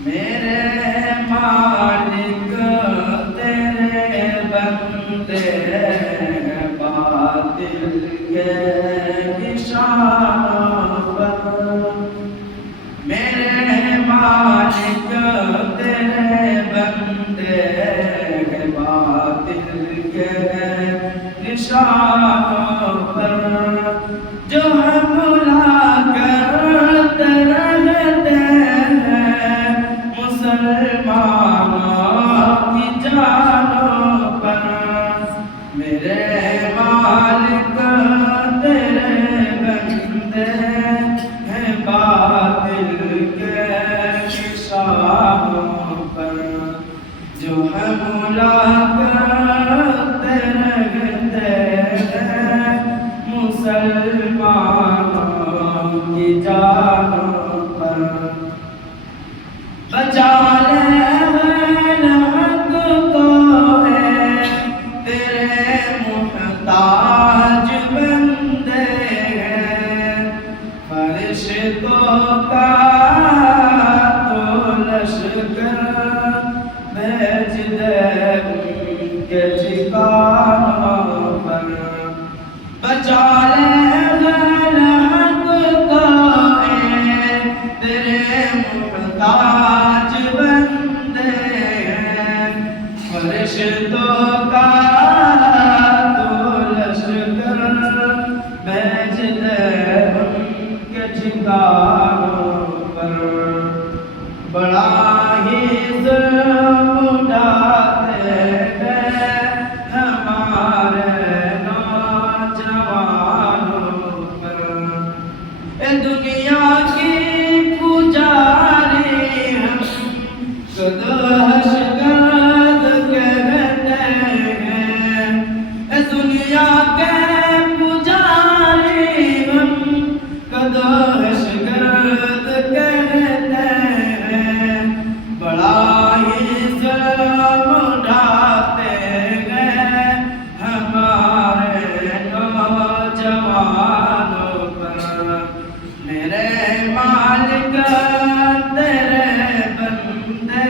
میرے مالک تیرے بندے باطل کے نشانوں پر، میرے مالک تیرے بندے باطل کے نشانوں پر، جو حملہ کرتے رہتے ہیں مسلمانوں کی جانوں پر، میرے مالک تیرے بندے ہیں باطل کے نشانوں پر، جو حملہ کرتے رہتے ہیں مسلمانوں کی جانوں پر، بچا لے حق کو ہے تیرے محتاج بندے ہیں، فرشتوں کا تو لشکر بھیج دے ان کے ٹھکانوں پر، بچا لے حق کو ہے تیرے محتاج بندے ہیں، فرشتوں کا تو لشکر بھیج دے ان کے ٹھکانوں پر، بڑا ہی ظلم اٹھاتے ہیں ہمارے نوجوانوں پر، اے دنیا کی پجاری ہم قدوش گرد کہتے ہیں، اے دنیا کے پجاری ہم قدوش گرد کہتے ہیں، بڑا ہی ظلم اٹھاتے ہیں ہمارے نوجوانوں پر، میرے مالک تیرے بندے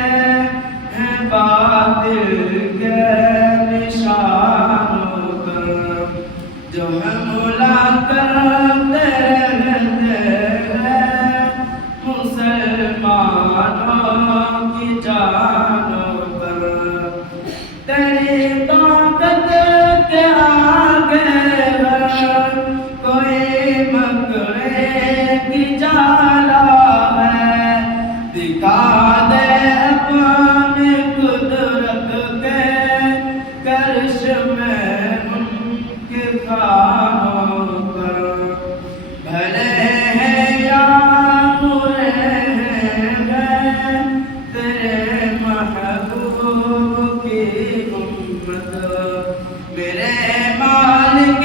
ہیں باطل کے نشانوں پر، جو حملہ کرتے رہتے ہیں مسلمانوں کی جانوں پر، تیری طاقت کے آگے کوئی مکرے کی جالا ہے، دکھا دے اپنی قدرت کے کرشمے ان کے کانوں پر، بھلے ہیں یا برے ہیں تیرے محبوب کی امت، میرے مالک